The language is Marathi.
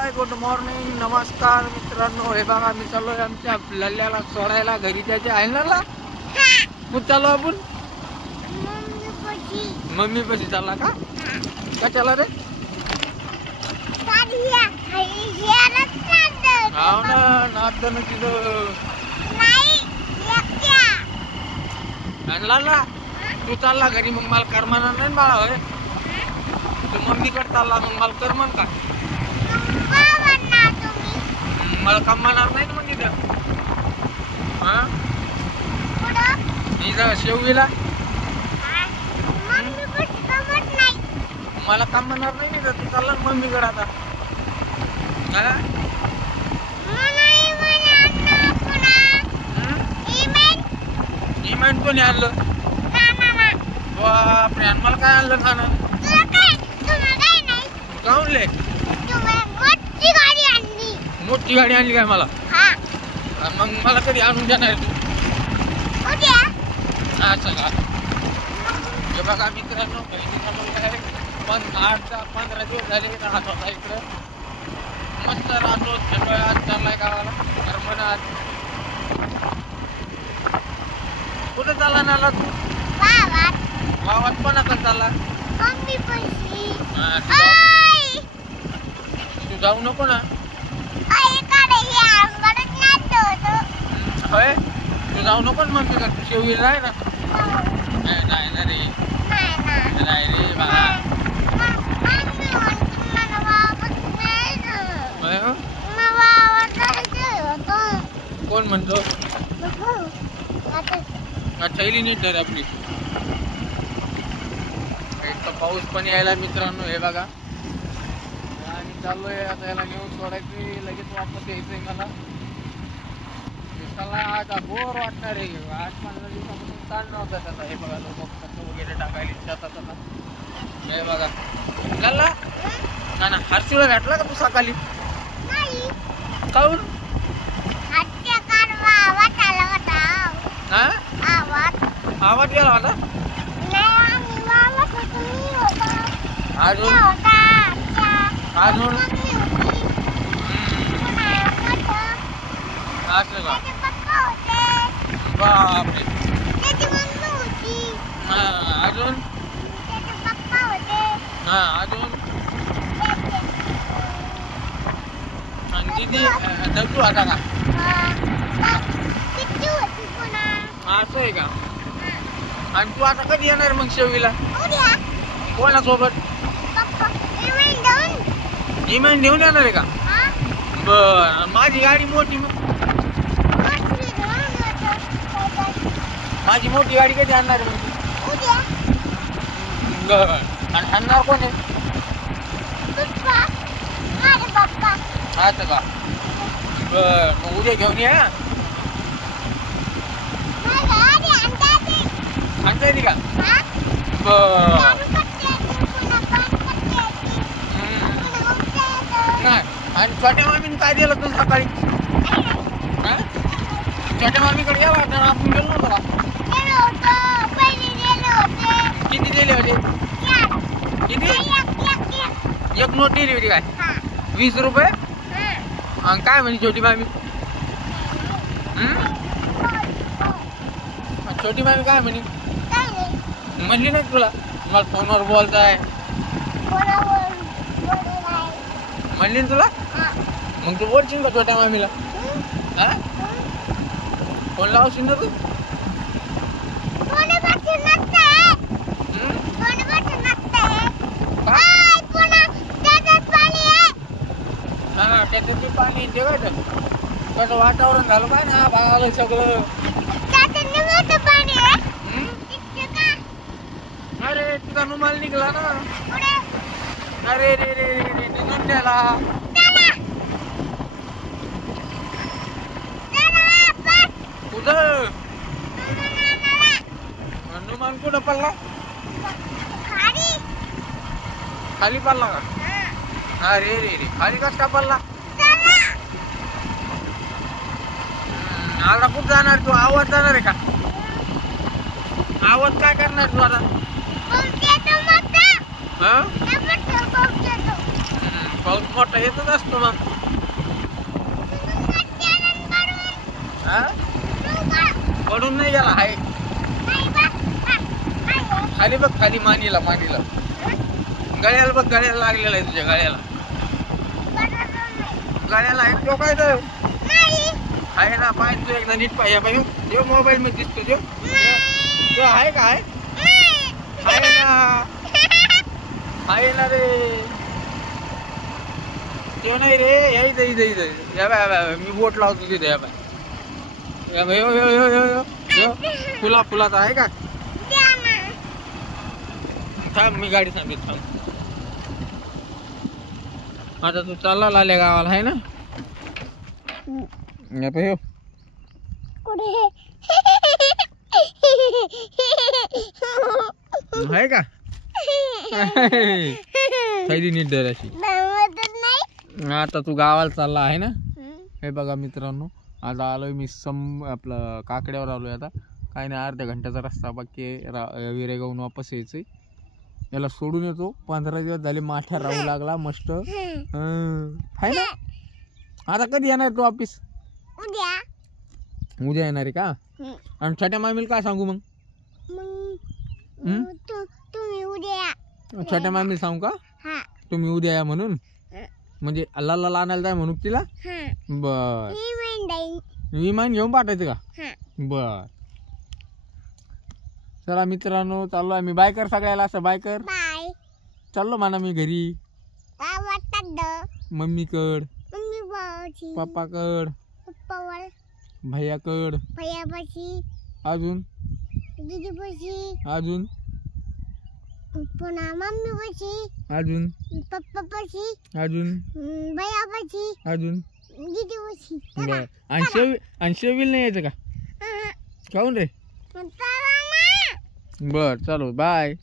हाय, गुड मॉर्निंग, नमस्कार मित्रांनो. हे बघा मी चाललोय आमच्या लल्ल्याला सोडायला घरी जायचे आहे ना. कुठं चाललो आपण? मम्मी पशी चालला का? का चालला रे? हाव ना, नाचतं ना तिथं. लाला तू चालला घरी, मग मला करमणार नाही बाळा. होय तू मम्मीकडे चालला, मग मला करमन का? मला कमवणार नाही ना मग तिथं. हा इथं शेवगीला मला कमवणार नाही ना. तू चालला मम्मीकडे आता. इमेंट कोणी आणलं? बापरे, आणि मला काय आणलं खाणं? काऊनले? मोठी गाडी आणली काय मला? मग मला कधी आणून देणार तू? असं का? हे बघा मित्रांनो, पण 8-15 दिवस झाले राहत होता इकडं. मस्त राहतो, थंड आज चाललाय गावाला. आज कुठं चालला नाला तू? गावात कोणाकडे चालला? तू जाऊ नको ना. होय तू जाऊ नको ना मम्मी का? शेवगीला आहे ना. नाही ना रे, नाही रे बाळा. कोण म्हणतो? थैली नीट धर आपली. इतका पाऊस पण यायला मित्रांनो. हे बघा आणि चाललोय आता याला घेऊन सोडायचं, लगेच वापस यायचंय मला. दिवसाला आता बोर वाटणार आहे. 8-15 दिवसापासून ताण नव्हता त्याचा. हे बघा लोक खत वगैरे टाकायला जातात आता. हे बघा लाला ना ना, हर्षूला भेटला का तू सकाळी? काऊन? आवाज गेला होता. अजून अजून असं का? बापरे. अजून अजून दीदी दगडू आता का? असं आहे का? आणि तू आता कधी येणार मग शेवगीला? कोणासोबत? इमेंट घेऊन येणार आहे का? बर, माझी गाडी मोठी, मग माझी मोठी गाडी कधी आणणार आहे? बर, आणि आणणार कोण आहे? असं का? बर, मग उद्या घेऊन या. आणता येते का? बर. नाही, आणि छोट्या मामीने काय दिलं तू सकाळी? छोट्या मामीकडे या वाटणार, आपण गेलो नव्हतो का? किती दिले होते? किती? एक नोट दिली होती काय? 20 रुपये. आणि काय म्हणे छोटी मामी? छोटी मामी काय म्हणे? म्हणली नाही तुला मला फोनवर बोलताय? म्हणली ना तुला? मग तू बोलशील का छोट्या मामीला? फोन लावशील ना तू? त्याच्यात पाणी ते काय कसं वातावरण झालं काय ना, भागाला सगळं. अरे तुझा रुमाल निघला ना. अरे रे रे रे निघून द्याला. कुठं रुमाल कुठं पडला? खाली पडला का? अरे रे रे, खाली कस का पडला? आता कुठं जाणार तू? आवाज जाणार आहे का? आवाज काय करणार तू आता? पाऊस मोठा येतच असतो मग. हा पडून नाही गेला हाय खाली बघ, खाली मानीला गळ्याला बघ, गळ्याला लागलेला आहे तुझ्या गळ्याला आहे तो काय तर आहे ना. पाय तू एकदा नीट पाहिजे जो मोबाईल मध्ये दिसतो तो आहे काय आहे ना रे तो नाही रे. या बाय मी बोट लावतो तिथे. या बाय फुलाचा आहे का. थांब मी गाडी सांगतो थांब. आता तू चालला लाल्या गावाला आहे ना. आहे का थैली नीट धरायची. आता तू गावाला चालला आहे ना. हे बघा मित्रांनो, आता आलोय मी आपलं काकड्यावर आलोय. आता काही नाही, अर्ध्या घंट्याचा रस्ता बाकी आहे. विरेगावून वापस यायचंय. याला सोडून येतो. 15 दिवस झाले माठ्या राहू लागला मस्त आहे ना. आता कधी येणार तू ऑफिस. उद्या येणार आहे का. आणि छोट्या मामीला काय सांगू मग. छोट्या मामीला सांगू का तुम्ही उद्या या म्हणून. म्हणजे अल्लाला आणायला जाय म्हणू तिला. बर विमान घेऊन पाठायचं का. बर चला मित्रांनो, चाललो आम्ही. बाय कर सगळ्याला. असं बाय कर. चाललो म्हणा मी घरी. मम्मीकड, पप्पाकड, भैयाकड, अजून अजून पुन्हा मम्मी पाशी, अजून पप्पा पाशी, अजून भैया पाशी, अजून दीदी पाशी. बर. आणि शेवील नाही यायचं का. काहून रे. बर चलो बाय.